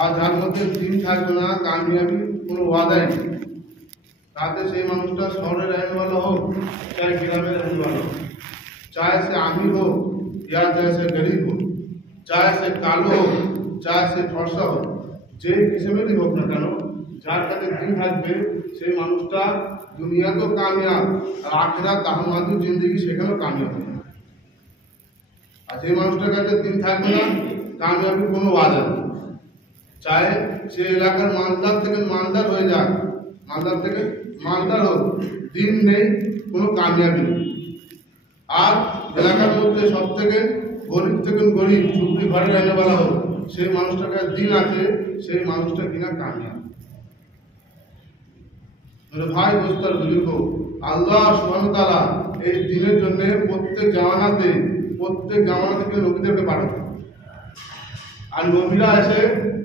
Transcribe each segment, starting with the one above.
আর যার মধ্যে দিন থাকবে না, কামিয়াবি কোনো ওয়াদাই নেই। তাতে সেই মানুষটা শহরের रहनेवाला হোক, চাहे গ্রামের रहनेवाला হোক, चाहे से आमिर हो या चाहे से गरीब हो, चाहे से कालो हो, चाहे से फर्सा हो, যে কিসিমেরই হোক না কেন, যার কাছে দিন থাকবে সেই মানুষটা দুনিয়া তো কামিয়াব, আর আখিরাত তাহমাদু জিন্দেগি সেখানেও কামিয়াব হবে। আর যে মানুষটার কাছে দিন থাকবে না, কামিয়াবির কোনো ওয়াদা নেই। চাहे সে এলাকার মালদার থেকে মালদার হয়ে যাক, মালদার থেকে মালদার হোক, দিন নেই, কোনো কামিয়াবি নেই। আর এলাকার মধ্যে সব থেকে গরিব ঝুপড়ি ঘরে रहनेवाला হোক, সেই মানুষটার কাছে দিন আছে, সেই মানুষটা কিনা কামিয়াব। मेरे भाई दोस्त और बुजुर्गों, আল্লাহ সুবহানাহু ওয়া তাআলা এই দিনের জন্য প্রত্যেক জামানাতে কে নবীদেরকে পাঠাতেন। আর নবীরা এসে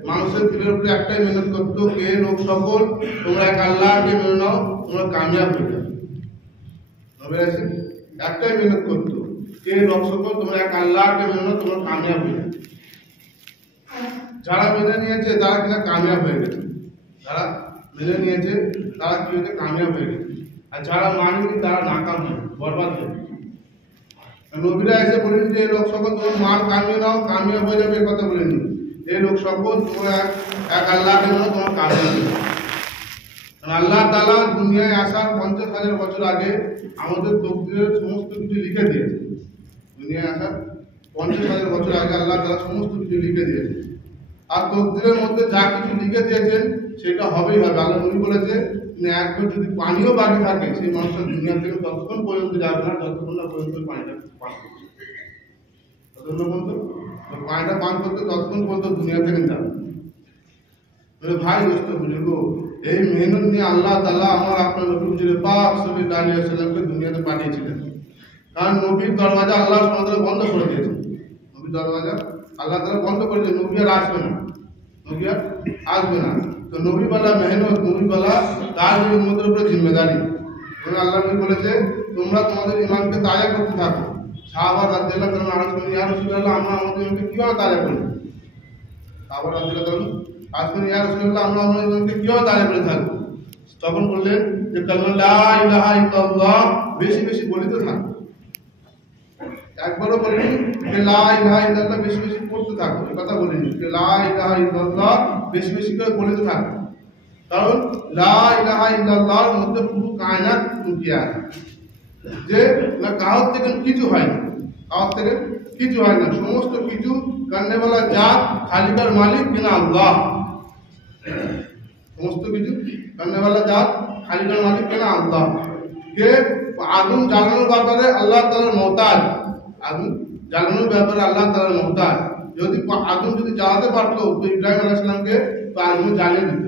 মানুষের দিলের উপরে একটাই মেহনত করতো, কে লোক সকল তোমরা এক আল্লাহকে মেনে নাও, তোমরা কামিয়াব হয়ে যাবে। নবীরা এসে একটাই মেহনত করতো, কে লোক সকল তোমরা এক আল্লাহকে মেনে নাও, তোমরা কামিয়াব হয়ে যাবে। যারা মেনে নিয়েছে তারা কিনা কামিয়াব হয়ে গেছে, যারা মেনে নিয়েছে তারা কি হয়েছে, কামিয়াব হয়ে গেছে। আর যারা মানেনি তারা নাকাম হয়ে বরবাদ হয়ে গেছে। নবীরা এসে বলেন যে এই লোক সকল তোমরা মান কামিয়ে নাও, কামিয়াব হয়ে যাবে, কথা বলেনি। এই লোক সকল তোমরা এক আল্লাহকে মেনে নাও, তোমরা কামিয়াব হয়ে যাবে। আল্লাহ তাআলা দুনিয়ায় আসার 50,000 বছর আগে আমাদের তকদীরের সমস্ত কিছু লিখে দিয়েছে। দুনিয়ায় আসার 50,000 বছর আগে আল্লাহ তাআলা সমস্ত কিছু লিখে দিয়েছে। আর তকদীরের মধ্যে যা কিছু লিখে দিয়েছেন সেটা হবেই হবে। আল্লাহ নবী বলেছে, একবার যদি পানিও বাকি থাকে, সেই মানুষটা দুনিয়া থেকে ততক্ষণ পর্যন্ত যাবে না যতক্ষণ না পর্যন্ত পানিটা পান করছে, ততক্ষণ পর্যন্ত পানিটা পান করতে ততক্ষণ পর্যন্ত দুনিয়া থেকে যাবে। ভাই দোস্ত বুজুর্গো, এই মেহনত নিয়ে আল্লাহ তাআলা আমার আপনার নবী হুজুরে পাক সাল্লাল্লাহু আলাইহি ওয়াসাল্লামকে দুনিয়াতে পাঠিয়েছিলেন। কারণ নবীর দরওয়াজা আল্লাহ সুবহানাহু ওয়া তাআলা বন্ধ করে দিয়েছেন। নবীর দরওয়াজা আল্লাহ তাআলা বন্ধ করে দিয়েছেন, নবী আর আসবে না, নবী আর আসবে না। তো নবী বলা মেহনত, নবী বলা তার উম্মতের উপরে জিম্মেদারি। এবং আল্লাহ নবী বলেছে, তোমরা তোমাদের ইমানকে তাজা করতে থাকো। সাহাবা রাদিয়াল্লাহু তাআলা আরজ করেন, ইয়া রাসূলুল্লাহ, আমরা আমাদের ইমানকে কিভাবে তাজা করি? সাহাবা রাদিয়াল্লাহু তাআলা আরজ করেন, ইয়া রাসূলুল্লাহ, আমরা আমাদের ইমানকে কিভাবে তাজা করে থাকবো? তখন বললেন যে কালিমা লা ইলাহা ইল্লাল্লাহ বেশি বেশি বলিতে থাকো। একবারও বলিনি যে লা ইলাহা ইল্লাল্লাহ বেশি বেশি পড়তে থাকো, এই কথা বলিনি। যে লা ইলাহা ইল্লাল্লাহ বেশি বেশি করে বলিতে থাকো। কারণ লা ইলাহা ইল্লাল্লাহর মধ্যে পুরো কায়নাত লুকিয়ে আছে। যে না কারোর থেকে কিছু হয় না, কারোর থেকে কিছু হয় না, সমস্ত কিছু করনেওয়ালা জাত খালিকার মালিক কিনা আল্লাহ। সমস্ত কিছু করনেওয়ালা জাত খালিকার মালিক কিনা আল্লাহ। কে আগুন জ্বালানোর ব্যাপারে আল্লাহ তাআলার মুহতাজ, আগুন জ্বালানোর ব্যাপারে আল্লাহ তাআলার মুহতাজ। যদি আগুন যদি জ্বালাতে পারতো তো ইব্রাহিম আলাইহিস সালামকে তো আগুন জ্বালিয়ে দিত।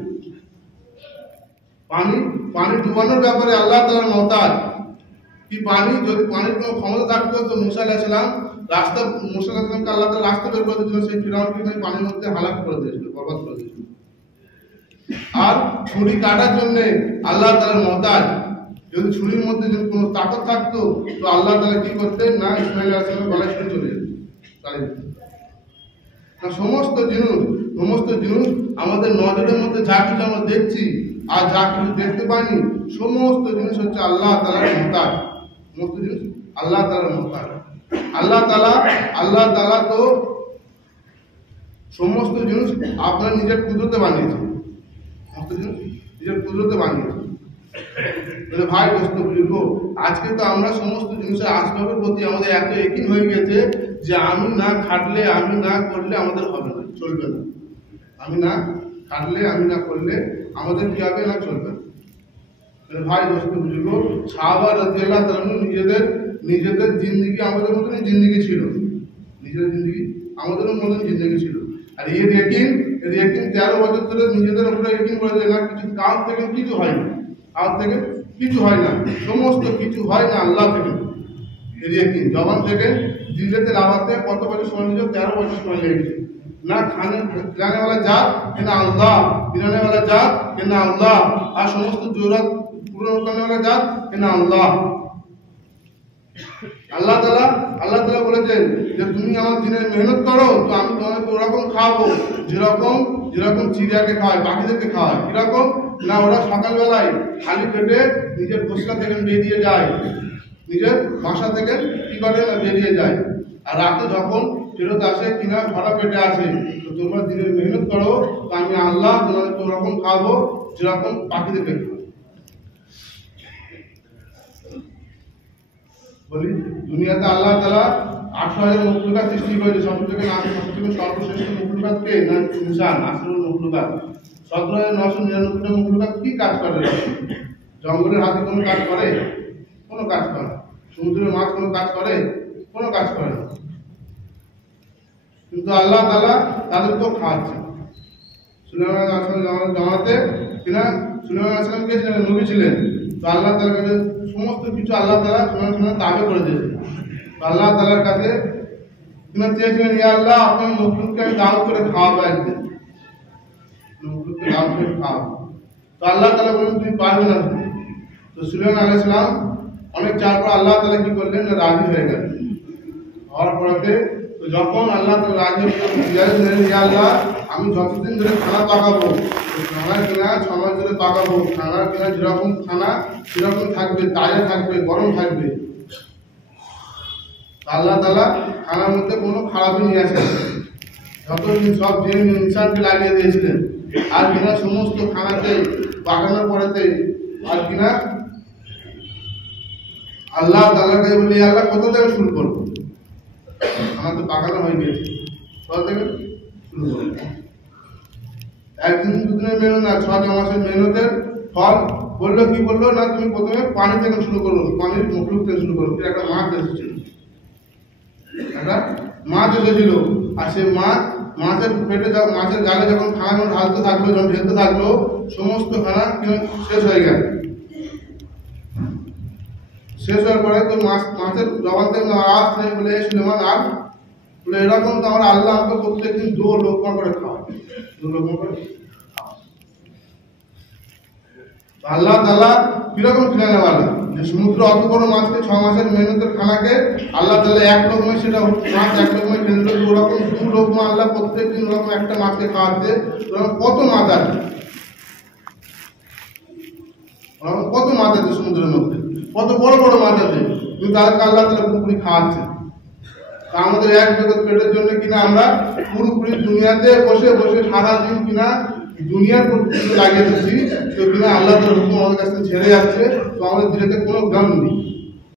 পানি ডুবানোর ব্যাপারে আল্লাহ তাআলার মুহতাজ। কি পানি যদি পানির কোনো ক্ষমতা থাকতো তো মুসা আলাইহিস সালাম মুসা আলাইহিস সালামকে আল্লাহ তাআলা রাস্তা বের করে দিয়েছিল, সেই ফিরআউনকে পানির মধ্যে হালাক করে দিয়েছিল, বরবাদ করে দিয়েছিল। আর ছুরি কাটার জন্য আল্লাহ তাআলার মুহতাজ। যদি ছুরির মধ্যে যদি কোনো তাকত থাকতো তো আল্লাহ তাআলা কি করতেন না, ইসমাঈল আলাইহিস সালামের গলায় ছুরি চলে যেত। সমস্ত জিনিস আমাদের নজরের মধ্যে যা কিছু আমরা দেখছি আর যা কিছু দেখতে পাইনি, সমস্ত জিনিস হচ্ছে আল্লাহ তাআলার মুহতাজ। সমস্ত জিনিস আল্লাহ তাআলার মুহতাজ। আল্লাহ তাআলা তো সমস্ত জিনিস আপনার নিজের কুদরতে বানিয়েছে, সমস্ত জিনিস নিজের কুদরতে বানিয়েছে। ভাই দোস্ত বুজুর্গ, আজকে তো আমরা সমস্ত জিনিসের আসবাবের প্রতি আমাদের এত ইয়াকিন হয়ে গেছে যে আমি না খাটলে, আমি না করলে আমাদের হবে না, চলবে না। আমি না খাটলে, আমি না করলে আমাদের কি হবে না, চলবে না। ভাই দোস্ত বুজুর্গ, সাহাবা রাদিয়াল্লাহু তাআলা নিজেদের জিন্দেগি আমাদের মতনই জিন্দেগি ছিল, নিজেদের জিন্দেগি আমাদের মতন জিন্দেগি ছিল। আর এর ইয়াকিন 13 বছর ধরে নিজেদের উপরে ইয়াকিন করে যে না কিছু কাজ থেকে কিছু হয় না, কাজ থেকে কিছু হয় না, সমস্ত কিছু হয় না আল্লাহ থেকে। এর ইয়াকিন জবান থেকে দিলেতে লাগাতে কত বছর সময় নিয়েছে? 13 বছর সময় লেগেছে। না खिलाने वाला जात कि ना अल्लाह, पिलाने वाला जात कि ना अल्लाह, और समस्त जरूरत पूर्ण करने वाला जात कि ना अल्लाह। আল্লাহ তাআলা বলেছেন যে তুমি আমার দিনে মেহনত করো তো আমি তোমাকে ওরকম খাওয়াবো যেরকম চিড়িয়াকে খাওয়ায়, পাখিদেরকে খাওয়ায়। কিরকম না, ওরা সকালবেলায় খালি পেটে নিজের ঘোষলা থেকে বেরিয়ে যায়, নিজের বাসা থেকে কি করে না বেরিয়ে যায়, আর রাতে যখন ফেরত আসে কিনা ভরা পেটে আসে। তো তোমরা দিনের মেহনত করো তো আমি আল্লাহ তোমাদেরকে ওরকম খাওয়াবো যেরকম পাখিদেরকে খাওয়াবো। বলি দুনিয়াতে আল্লাহ তাআলা 800,000 মখলুকাত সৃষ্টি করেছে। সবথেকে সর্বশ্রেষ্ঠ মখলুকাত কে না ইনসান, আসল মখলুকাত। 17,999 মখলুকাত কি কাজ করে? জঙ্গলের হাতে কোনো কাজ করে? কোনো কাজ করে না। সমুদ্রের মাছ কোনো কাজ করে? কোনো কাজ করে না। কিন্তু আল্লাহ তাআলা তাদেরকেও খাওয়াচ্ছে। সুলাইমান আলাইহিস সালামের জামানাতে কিনা সুলাইমান আলাইহিস সালাম কে ছিলেন? নবী ছিলেন। তো আল্লাহ তাআলার কাছে সমস্ত কিছু আল্লাহ তাআলা সুলাইমান তাবে করে দিয়েছেন। আল্লাহ তাআলার কাছে কিনা চেয়েছিলেন, ইয়া আল্লাহ আপনার মখলুককে আমি দাওয়াত করে খাওয়াবো একদিন, মখলুককে দাওয়াত করে খাওয়াবো। তো আল্লাহ তাআলা বললেন তুমি পারবে না। তো সুলাইমান আলাইহিস সালাম অনেক চার পর আল্লাহ তাআলা কি করলেন না রাজি হয়ে গেলেন। হওয়ার পরেতে তো যখন আল্লাহ তাআলা রাজি হলেন, ইয়া আল্লাহ আমি যতদিন ধরে খানা পাকাবো, খানা কিনা 6 মাস ধরে পাকাবো, খানা কিনা যেরকম খানা সেরকম থাকবে, তাজা থাকবে, গরম থাকবে। আল্লাহ তাআলা খানার মধ্যে কোনো খারাপই নিয়ে আসেন, যতদিন সব যে ইনসানকে লাগিয়ে দিয়েছিলেন। আর কিনা সমস্ত খানাতে পাকানোর পরেতে আর কিনা আল্লাহ তাআলাকে বলি, আল্লাহ কত থেকে শুরু করবো? আমার তো পাকানো হয়ে গিয়েছে, কত থেকে শুরু করবো? একদিন দুদিনের মেহনত না, 6 মাসের মেহনতের ফল। বললো কি বললো না, তুমি প্রথমে পানি থেকে শুরু করো, পানির মখলুক থেকে শুরু করো। একটা মাছ এসেছিল, একটা মাছ এসেছিল, আর সেই মাছের পেটে মাছের গালে যখন খানা ঢালতে থাকলো, যখন ঢেলতে থাকলো, সমস্ত খানা শেষ হয়ে গেল। শেষ হওয়ার পরে তো মাছের জবান থেকে আওয়াজ নেই বলে, সুলাইমান আর বলে এরকম তো আমার আল্লাহ আমাকে প্রত্যেকদিন 2 লোকমা করে খাওয়ায়, 2 লোকমা করে। আল্লাহ তাআলা কিরকম খিলানে वाला যে সমুদ্র অত বড় মাছকে 6 মাসের মেহনতের খানাকে আল্লাহ তাআলা এক লোকমায় সেটা মাছ এক লোকমায় খেয়ে দিল। ওরকম 2 লোকমা আল্লাহ প্রত্যেকদিন ওরকম একটা মাছকে খাওয়াচ্ছে। কত মাছ আছে, কত মাছ আছে সমুদ্রের মধ্যে, কত বড় বড় মাছ আছে, কিন্তু তাদেরকে আল্লাহ তাআলা পুরোপুরি খাওয়াচ্ছে। আমাদের এক জগৎ পেটের জন্য কিনা আমরা পুরোপুরি দুনিয়াতে বসে বসে সারাদিন কিনা দুনিয়ার প্রতি লাগিয়ে দিচ্ছি। তো কিনা আল্লাহ তাআলার হুকুম আমাদের কাছে ছেড়ে যাচ্ছে। তো আমাদের দিলেতে কোনো জ্ঞান নেই।